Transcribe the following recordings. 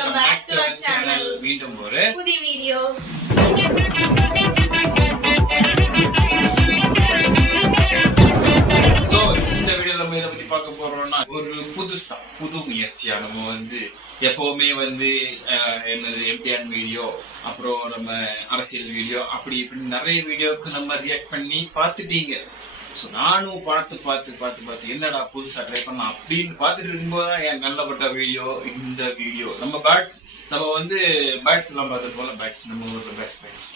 Welcome back to our channel. மீண்டும் ஒரு புதிய வீடியோ. சோ இந்த வீடியோல நம்ம இத பத்தி பார்க்க போறோம்னா ஒரு புது முயற்சியா நம்ம எப்பவுமே என்னது எம்டிஆன் வீடியோ அப்புறம் நம்ம அரசியல் வீடியோ அப்படி இப்படி நிறைய வீடியோக்கு நம்ம ரியாக்ட் பண்ணி பார்த்துட்டீங்க. ஸோ நானும் பார்த்து என்னடா புதுசாக ட்ரை பண்ணலாம் அப்படின்னு பார்த்துட்டு இருக்கும்போது தான் என் நல்லப்பட்ட வீடியோ இந்த வீடியோ. நம்ம பேர்ட்ஸ் பேர்ட்ஸ் எல்லாம் பார்த்துட்டு போல பேர்ட்ஸ் நம்ம ஊரில் பேர்ட்ஸ்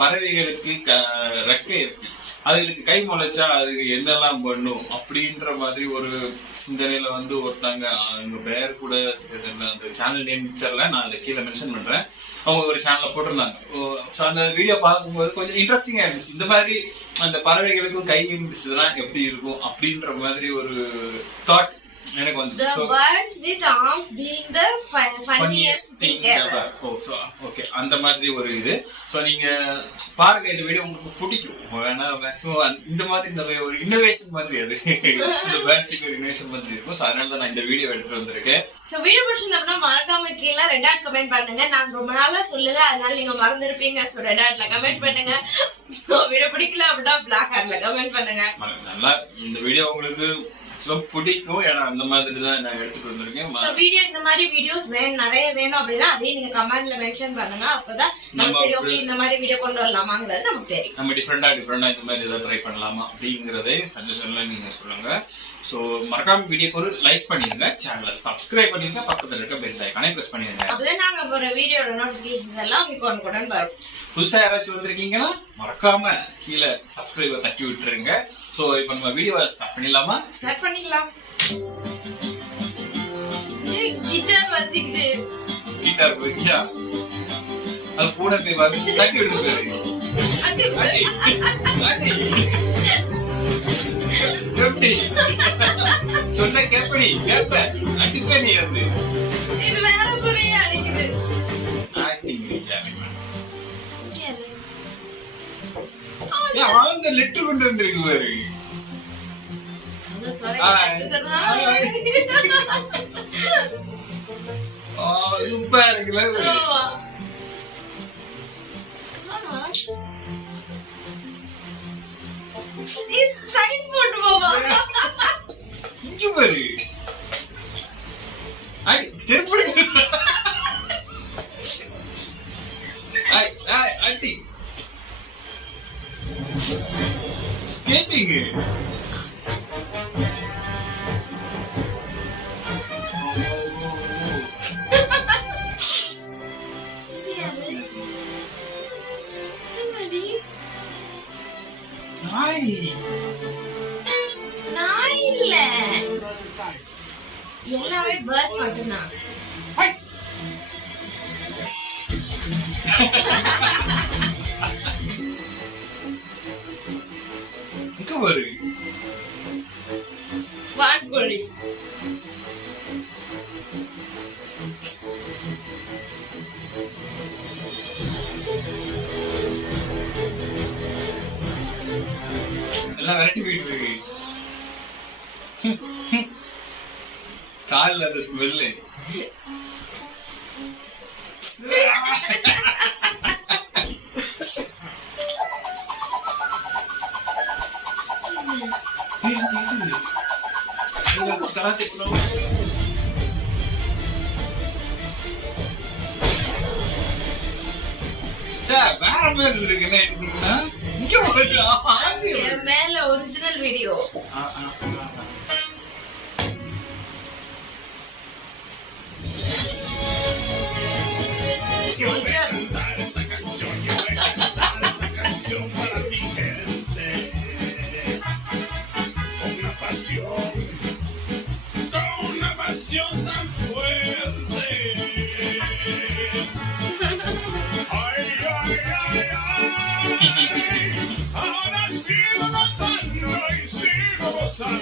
பறவைகளுக்கு ரெக்கை இருக்கு, அதுக்கு கை முளைச்சா அதுக்கு என்னெல்லாம் பண்ணும் அப்படின்ற மாதிரி ஒரு சிந்தனையில ஒருத்தாங்க அவங்க பேர் கூட அந்த சேனல் நேம் தெரியல, நான் அதை கீழே மென்ஷன் பண்றேன். அவங்க ஒரு சேனல்ல போட்டிருந்தாங்க. ஸோ அந்த வீடியோ பார்க்கும்போது கொஞ்சம் இன்ட்ரெஸ்டிங்கா இருந்துச்சு. இந்த மாதிரி அந்த பறவைகளுக்கும் கை இருந்துச்சுன்னா எப்படி இருக்கும் அப்படின்ற மாதிரி ஒரு தாட் எனக்கு வந்துச்சு. The birds with arms being the funniest thing ever. Okay, அந்த மாதிரி ஒரு இது. ஸோ நீங்க பாருங்க, இந்த வீடியோ உங்களுக்கு பிடிக்கும். ஏன்னா மேக்ஸிமம் இந்த மாதிரி நிறைய ஒரு இன்னோவேஷன் மாதிரி அது இந்த பேர்ட்ஸுக்கு ஒரு இன்னோவேஷன் மாதிரி இருக்கும். ஸோ அதனால தான் நான் இந்த வீடியோ எடுத்துட்டு வந்திருக்கேன். ஸோ வீடியோ பிடிச்சிருந்தா மறக்காம கீழே ரெட் ஹார்ட் கமெண்ட் பண்ணுங்க. நான் ரொம்ப நாளா சொல்லல, அதனால நீங்க மறந்துருப்பீங்க. ஸோ ரெட் ஹார்ட்ல கமெண்ட் பண்ணுங்க. ஸோ வீடியோ பிடிக்கல அப்படின்னா பிளாக் ஹார்ட்ல கமெண்ட் பண்ணுங்க. நல்லா இந்த வீடியோ உங்களுக்கு பிடிக்கும், ஏன்னா அந்த மாதிரி தான் நான் எடுத்துட்டு வந்திருக்கேன். சோ வீடியோ இந்த மாதிரி வீடியோஸ் நிறைய வேணும் அப்படின்னா அதையும் நீங்க கமெண்ட்ல மென்ஷன் பண்ணுங்க. அப்பதான் நம்ம சரி ஓகே இந்த மாதிரி வீடியோ கொண்டு வரலாமாங்கிறது நமக்கு தெரியும். நம்ம டிஃபரெண்டா இந்த மாதிரி ஏதாவது ட்ரை பண்ணலாமா அப்படிங்கறதை சஜஷன்ல நீங்க சொல்லுங்க. சோ மறக்காம வீடியோக்கு ஒரு லைக் பண்ணிருங்க, சேனலை சப்ஸ்கிரைப் பண்ணிருங்க, பக்கத்துல இருக்க பெல் ஐகானை பிரஸ் பண்ணிருங்க. அப்பதான் நாங்க போற வீடியோட நோட்டிபிகேஷன்ஸ் எல்லாம் உங்களுக்கு உடனுக்குடன் வரும். புதுசா யாராச்சும் வந்திருக்கீங்கன்னா மறக்காம கீழே சப்ஸ்கிரைபை தட்டி விட்டுருங்க. சோ இப்போ நம்ம வீடியோவை ஸ்டார்ட் பண்ணிடலாமா? ஸ்டார்ட் பண்ணிடலாம். கிட்டார் வாசிக்குது. கிட்டார் வாசியா? அது கூட போய் வாசி தட்டி விடுங்க. அடி எப்படி சொன்ன கேப்படி கேப்ப அடிப்பே நீ வந்து இது வேற புரிய அடிக்குது. அவங்க லெட்டர் கொண்டு வந்திருக்கு பாரு. சூப்பரா இருக்குல்ல? சைன் போட்டு போவா இங்க பாரு. அடி செருப்பு அடி ஸ்கேட்டிங். நாய் இல்ல, எல்லாமே பேர்ட்ஸ் மட்டும்தான். பாரு வான்கோழி. எல்லாம் விரட்டி போயிட்டு இருக்கு. காலில் அந்த ஸ்மெல்லு. வேற மாதிரி இருக்குன்னா எடுத்தீங்கன்னா மேல ஒரிஜினல் வீடியோ.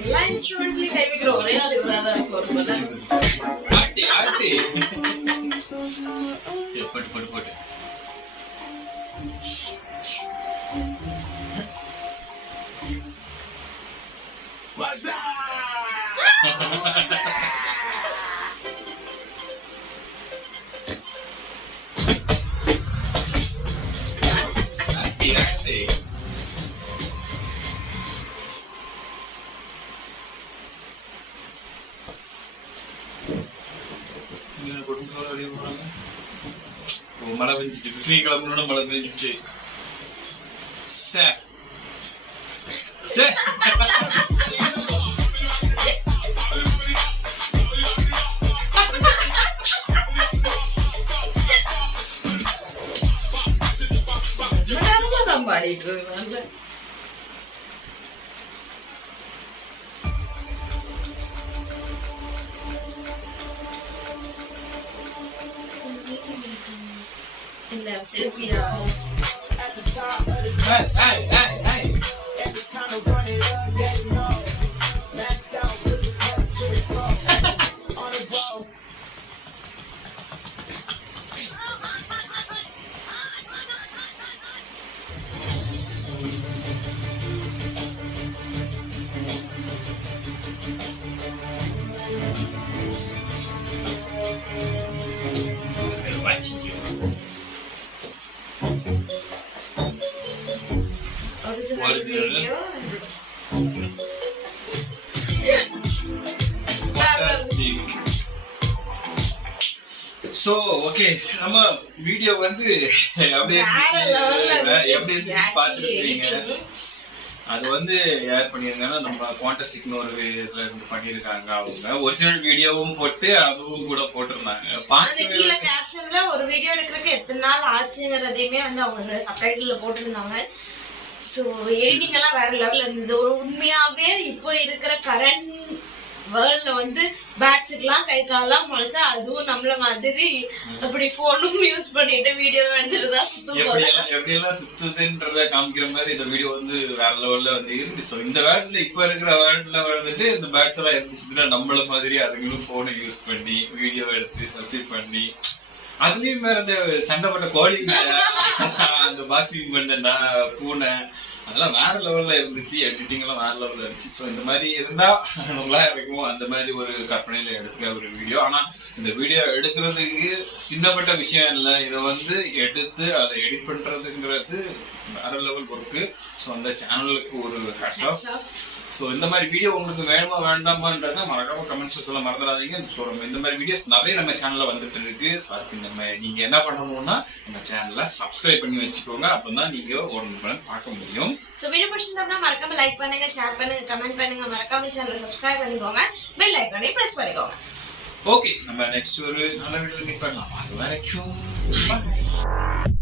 எல்லா இன்ஸ்ட்ருமெண்ட்லயும் கை வைக்கிற ஒரே ஆள் இவராதான் இருப்பாரு. போட்டு மழை பெஞ்சிட்டு பிக்னிக் கிளம்பணும்னா மழை பெஞ்சிட்டு பாடிட்டு இருக்காங்க. இல்ல செல்ஃபியா ஒரிஜினல் வீடியோ சோ ஓகே நம்ம வீடியோ வந்து அப்படியே எப்படி பார்த்துருப்பீங்க. அது வந்து யார் பண்ணியிருக்காங்கன்னா நம்ம குவாண்டஸ்டிக்னு ஒரு இதுல இருந்து பண்ணியிருக்காங்க. அவங்க ஒரிஜினல் வீடியோவும் போட்டு அதுவும் கூட போட்டிருந்தாங்க. அந்த கீழ கேப்ஷன்ல ஒரு வீடியோ எடுக்கிறதுக்கு எத்தனை நாள் ஆச்சுங்கிறதையுமே வந்து அவங்க இந்த சப்டைட்டில்ல போட்டிருந்தாங்க. ஸோ எடிட்டிங் எல்லாம் வேற லெவல்ல இருந்தது. ஒரு உண்மையாவே இப்போ இருக்கிற கரண்ட் வேர்ல்ட்ல வந்து பேட்ஸுக்கெல்லாம் கை காலெல்லாம் முளைச்சா அதுவும் நம்மள மாதிரி அப்படி போனும் யூஸ் பண்ணிட்டு வீடியோ எடுத்துட்டு தான் எப்படி எல்லாம் சுத்துதுன்றத காமிக்கிற மாதிரி இந்த வீடியோ வந்து வேற லெவல்ல வந்து இருந்துச்சு. இந்த வேர்ல்ட்ல இப்ப இருக்கிற வேர்ல்ட்ல வந்துட்டு இந்த பேட்ஸ் எல்லாம் இருந்துச்சுன்னா நம்மள மாதிரி அதுங்களும் போனை யூஸ் பண்ணி வீடியோ எடுத்து செல்ஃபி பண்ணி அதுலயும் வேற இந்த சண்டைப்பட்ட கோழி அந்த பாக்ஸிங் பண்ண பூனை அதெல்லாம் வேற லெவல்ல இருந்துச்சு. எடிட்டிங் எல்லாம் வேற லெவல்ல இருந்துச்சு. ஸோ இந்த மாதிரி இருந்தா நல்லா இருக்கும். அந்த மாதிரி ஒரு கற்பனையில எடுக்கிற ஒரு வீடியோ. ஆனா இந்த வீடியோ எடுக்கிறதுக்கு சின்னப்பட்ட விஷயம் இல்லை. இதை வந்து எடுத்து அதை எடிட் பண்றதுங்கிறது வேற லெவல் ஒர்க்கு. ஸோ அந்த சேனலுக்கு ஒரு ஹேட்ஸ் ஆஃப். ஸோ இந்த மாதிரி வீடியோ உங்களுக்கு வேணுமா வேண்டாமான்றத மறக்காம கமெண்ட்ஸ் சொல்ல மறந்துடாதீங்க. ஸோ இந்த மாதிரி வீடியோஸ் நிறைய நம்ம சேனல்ல வந்துட்டு இருக்கு. ஸோ அதுக்கு நீங்க என்ன பண்ணணும்னா நம்ம சேனலை சப்ஸ்கிரைப் பண்ணி வச்சுக்கோங்க. அப்பதான் நீங்க ஒன்று பார்க்க முடியும். ஸோ வீடியோ பிடிச்சிருந்தோம்னா மறக்காம லைக் பண்ணுங்க, ஷேர் பண்ணுங்க, கமெண்ட் பண்ணுங்க. மறக்காம சேனலை சப்ஸ்கிரைப் பண்ணிக்கோங்க, பெல் ஐகானை பிரஸ் பண்ணிக்கோங்க. ஓகே, நம்ம நெக்ஸ்ட் ஒரு நல்ல வீடியோல மீட் பண்ணலாம். அது வரைக்கும் bye.